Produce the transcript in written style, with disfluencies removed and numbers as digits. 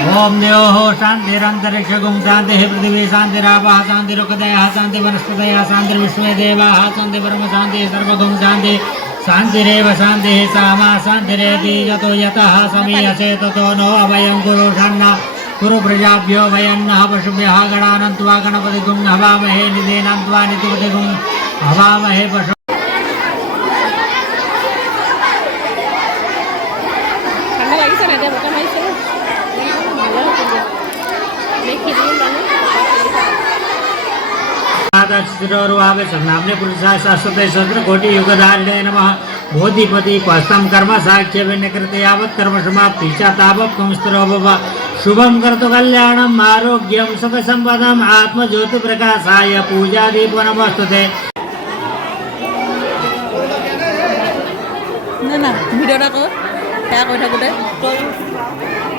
ओम देवो शांतिरंतरिक्षगुं शांतिः पृथिवी शांतिरापः शांतिरुकदयः शांति वनस्पतयः शांतिर्विश्वे देवाः शांति परम शांति सर्वगुं शांति शांतिरेव शांतिः सामा शांतिरेति यतो यतः समीयसे ततो नो अभयं कुरु षण्णा कुरु प्रजाभ्यो वयन्नः पशुभ्यः गणानन्त्वा गणपतिगुं हवामहे निधेनान्त्वा नितिपतिगुं हवामहे पशु कोटि युगधारिणे नमः बोधिपति पस्तं कर्म साक्ष्य विनिकृत यावत् कर्म समाप्ति च तावत् कंस्तरो भव शुभं कर्तु कल्याणम् आरोग्यं सुख संपदम् आत्मज्योति प्रकाशाय पूजा दीप नमस्तुते ना ना भिडिओ को क्या कथा